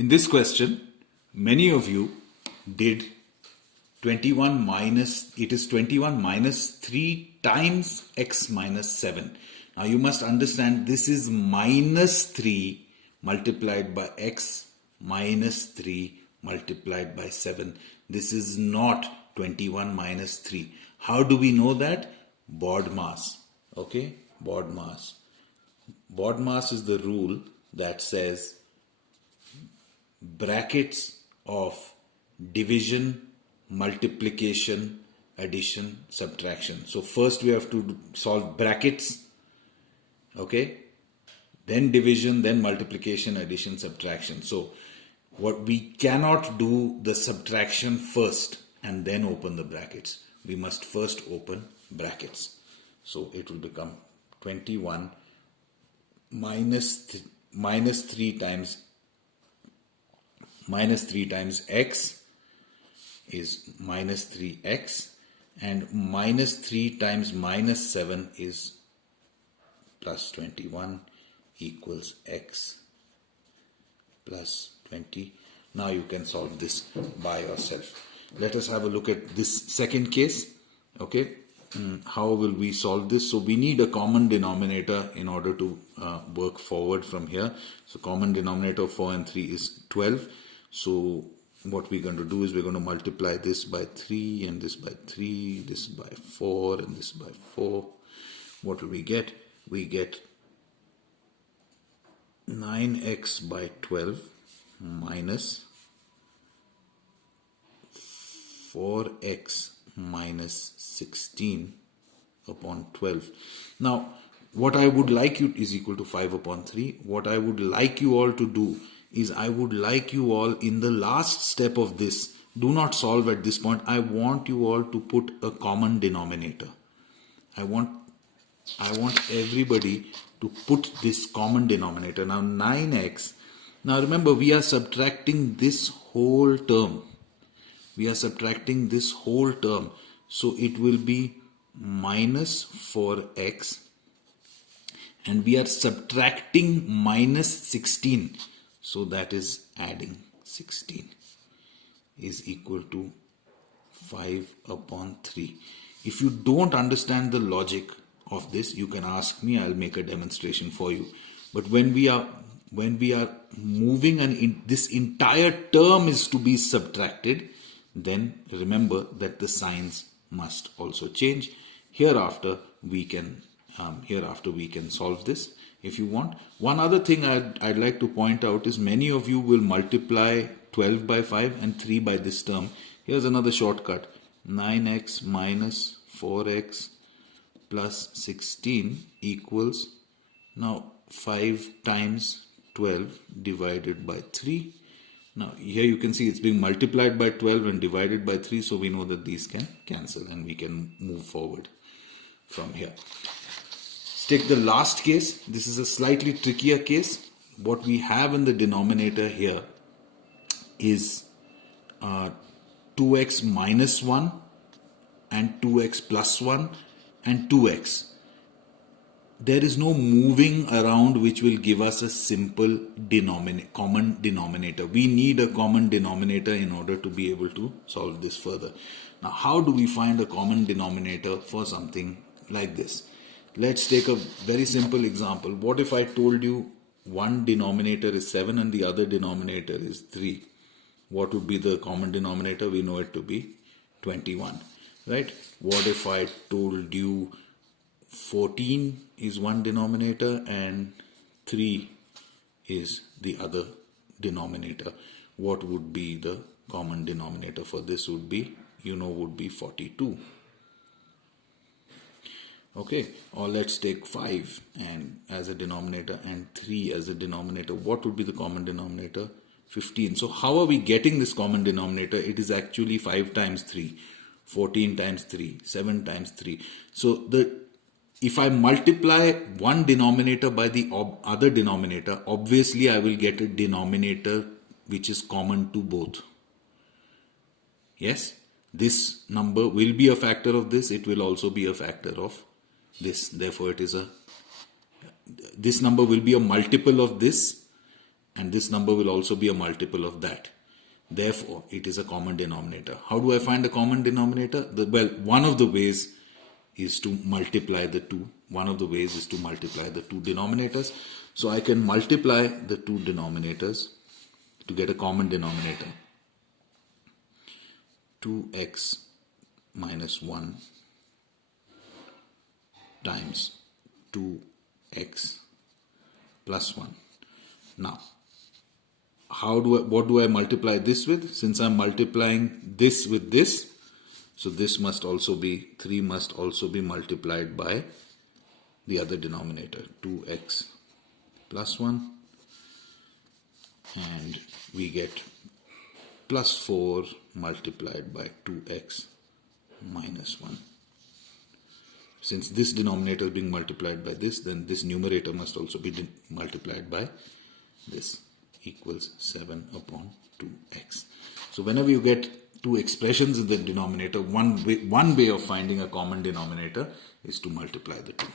In this question, many of you did 21 minus, it is 21 minus 3 times x minus 7. Now you must understand this is minus 3 multiplied by x minus 3 multiplied by 7. This is not 21 minus 3. How do we know that? BODMAS. Okay, BODMAS. BODMAS is the rule that says brackets of division, multiplication, addition, subtraction. So first we have to solve brackets, okay, then division, then multiplication, addition, subtraction. So what we cannot do the subtraction first and then open the brackets. We must first open brackets. So it will become 21 minus 3 times x is minus 3x, and minus 3 times minus 7 is plus 21 equals x plus 20. Now you can solve this by yourself. Let us have a look at this second case. Okay, how will we solve this? So we need a common denominator in order to work forward from here. So common denominator of 4 and 3 is 12. So what we're going to do is we're going to multiply this by 3 and this by 3, this by 4 and this by 4. What will we get? We get 9x by 12 minus 4x minus 16 upon 12. Now, what I would like you is equal to 5 upon 3. What I would like you all to do is I would like you all in the last step of this, do not solve at this point. I want you all to put a common denominator. I want everybody to put this common denominator. Now 9x. Now remember, we are subtracting this whole term. So it will be minus 4x, and we are subtracting minus 16. So that is adding 16 is equal to 5 upon 3. If you don't understand the logic of this, you can ask me. I'll make a demonstration for you. But when we are moving and this entire term is to be subtracted, then remember that the signs must also change. Hereafter we can solve this if you want. One other thing I'd like to point out is many of you will multiply 12 by 5 and 3 by this term. Here's another shortcut. 9x minus 4x plus 16 equals, now 5 times 12 divided by 3. Now here you can see it's being multiplied by 12 and divided by 3, so we know that these can cancel and we can move forward from here. Let's take the last case. This is a slightly trickier case. What we have in the denominator here is 2x minus 1 and 2x plus 1 and 2x. There is no moving around which will give us a simple common denominator. We need a common denominator in order to be able to solve this further. Now, how do we find a common denominator for something like this? Let's take a very simple example. What if I told you one denominator is 7 and the other denominator is 3? What would be the common denominator? We know it to be 21, right? What if I told you 14 is one denominator and 3 is the other denominator? What would be the common denominator for this? Would be, would be 42. Okay, or let's take 5 and as a denominator and 3 as a denominator. What would be the common denominator? 15. So how are we getting this common denominator? It is actually 5 times 3, 14 times 3, 7 times 3. So if I multiply one denominator by the other denominator, obviously I will get a denominator which is common to both. Yes, this number will be a factor of this. It will also be a factor of this. Therefore, this number will be a multiple of this, and this number will also be a multiple of that. Therefore, it is a common denominator. How do I find a common denominator? Well, one of the ways is to multiply the two. One of the ways is to multiply the two denominators. So I can multiply the two denominators to get a common denominator. 2x minus 1 times 2x plus 1. Now, what do I multiply this with? Since I'm multiplying this with this, so this must also be, 3 must also be multiplied by the other denominator, 2x plus 1, and we get plus 4 multiplied by 2x minus 1. Since this denominator is being multiplied by this, then this numerator must also be multiplied by this, equals 7 upon 2x. So whenever you get two expressions in the denominator, one way of finding a common denominator is to multiply the two.